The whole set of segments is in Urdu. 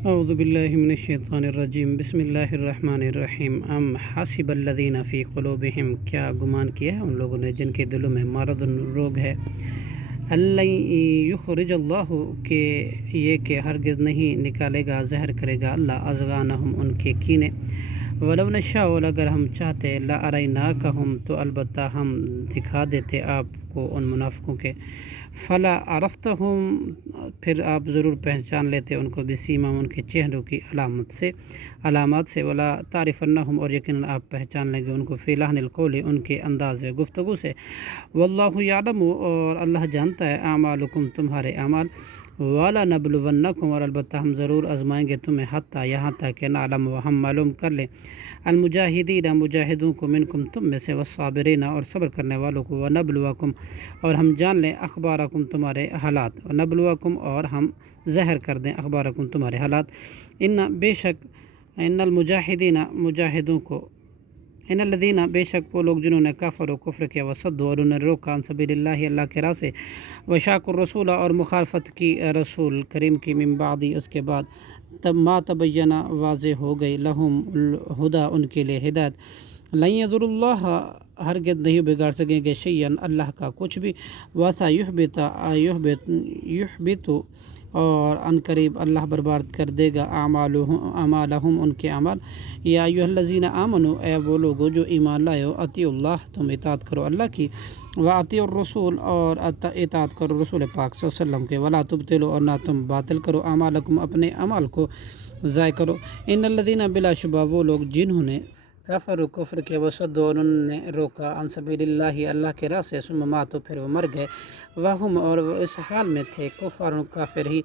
اعوذ باللہ من الشیطان الرجیم بسم اللہ الرحمن الرحیم ام حسب الذین فی قلوبہم، کیا گمان کیا ہے ان لوگوں نے جن کے دلوں میں مرض روگ ہے، لن یخرج اللہ، کہ یہ کہ ہرگز نہیں نکالے گا، ظاہر کرے گا اللہ اضغانہم، ان کے کینے، ولو نشاء، اگر ہم چاہتے، لاریناکہم، تو البتہ ہم دکھا دیتے آپ کو ان منافقوں کے، فلا عرفتہم، پھر آپ ضرور پہچان لیتے ان کو، بسیمہم، ان کے چہروں کی علامات سے، ولا تعرفنہم، اور یقیناً آپ پہچان لیں گے ان کو، فی لحن القول، ان کے انداز گفتگو سے، واللہ یعلم، اور اللہ جانتا ہے، اعمالکم، تمہارے اعمال، وَلَنَبْلُوَنَّکُمْ، اور البتہ ہم ضرور آزمائیں گے تمہیں، حتیٰ، یہاں تک کہ نعلم، ہم معلوم کر لیں، المجاہدین، مجاہدوں کو، منکم، تم میں سے، والصابرین، اور صبر کرنے والوں کو، وَنَبْلُوَکُمْ، اور ہم جان لیں، اخبارکم، تمہارے حالات، وَنَبْلُوَکُمْ، اور ہم ظاہر کر دیں، اخبارکم، تمہارے حالات، بے شک، المجاہدین، مجاہدوں کو، الذین، بے شک وہ لوگ جنہوں نے کفر کیا، وصدوا، اور انہوں نے روکا، عن سبیل اللہ، اللہ کے راہ سے، وشاقوا الرسول، اور مخالفت کی رسول کریم کی، من بعد، اس کے بعد، تب ما تبین، واضح ہو گئی، لہم الہدی، ان کے لیے ہدایت، لن یضروا اللہ، ہرگز نہیں بگاڑ سکیں گے، شیئا، اللہ کا کچھ بھی، یحبط، اور ان قریب اللہ برباد کر دے گا، اعمالہم، ان کے اعمال، یا ایھا الذین آمنوا، اے وہ لوگو جو ایمان لائے ہو، اطیعوا اللہ، تم اطاعت کرو اللہ کی، واطیعوا الرسول، اور اطاعت کرو رسول پاک صلی اللہ علیہ وسلم کے، ولا تبطلوا، اور نہ تم باطل کرو، اعمالکم، اپنے اعمال کو ضائع کرو، ان الذین، بلا شبہ وہ لوگ جنہوں نے کفر کے، وصدوا، اور انہوں نے روکا، عن سبیل اللہ، اللہ کے راہ سے، ثم ماتوا، پھر وہ مر گئے، وہم، اور وہ اس حال میں تھے، کافر ہی،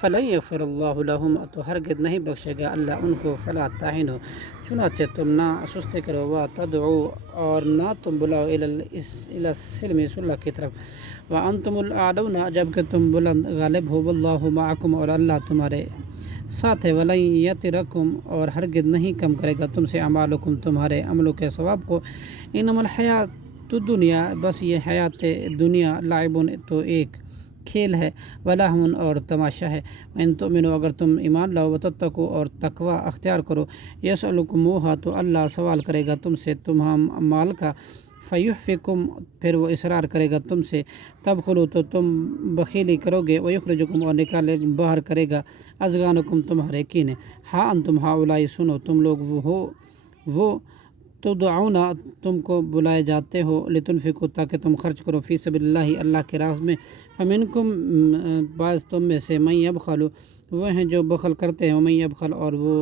فلن یغفر اللہ لہم، تو ہرگز نہیں بخشے گا اللہ ان کو، فلا تہنوا، چنانچہ تم نہ سستی کرو، وتدعوا، اور نہ تم بلاؤ، الی السلم، صلح کی طرف، وانتم الاعلون، جبکہ تم بلند غالب ہو، واللہ معکم، اور اللہ تمہارے ساتھ ہے، ولن یترکم، اور ہرگز نہیں کم کرے گا تم سے، اعمالکم، تمہارے عملوں کے ثواب کو، انما الحیات الدنیا، بس یہ حیات دنیا، لعب، تو ایک کھیل ہے، ولہو، اور تماشا ہے، ان تؤمنوا، اگر تم ایمان لاؤ، وتتقوا، اور تقوی اختیار کرو، یسألکموہا، تو اللہ سوال کرے گا تم سے تمہارا مال کا، فیحفکم، پھر وہ اصرار کرے گا تم سے، تبخلوا، تو تم بخیلی کرو گے، ویخرجکم، اور نکالے باہر کرے گا، اضغانکم، تمہارے کینے، ہاں انتم ہؤلاء، سنو تم لوگ وہ تدعون، تم کو بلائے جاتے ہو، لتنفقوا، تاکہ تم خرچ کرو، فی سبیل اللہ، اللہ کے راہ میں، فمنکم، بعض تم میں سے، من یبخل، وہ ہیں جو بخل کرتے ہیں، ومن یبخل، اور وہ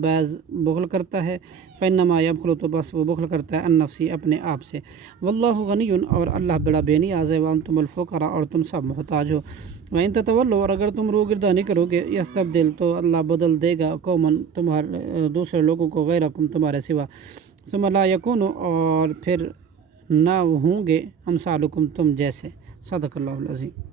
بعض بخل کرتا ہے، فانما یبخل، تو بس وہ بخل کرتا ہے، عن نفسی، اپنے آپ سے، واللہ غنی، اور اللہ بڑا بے نیاز ہے، وانتم الفقراء، اور تم سب محتاج ہو، وَإِن تَتَوَلَّوْا، اور اگر تم روگردانی کرو گے، یستبدل، تو اللہ بدل دے گا، قوماً، تمہارے دوسرے لوگوں کو، غیرکم، تمہارے سوا، ثم لا یکونوا، اور پھر نہ ہوں گے، امثالکم، تم جیسے، صدق اللہ العظیم۔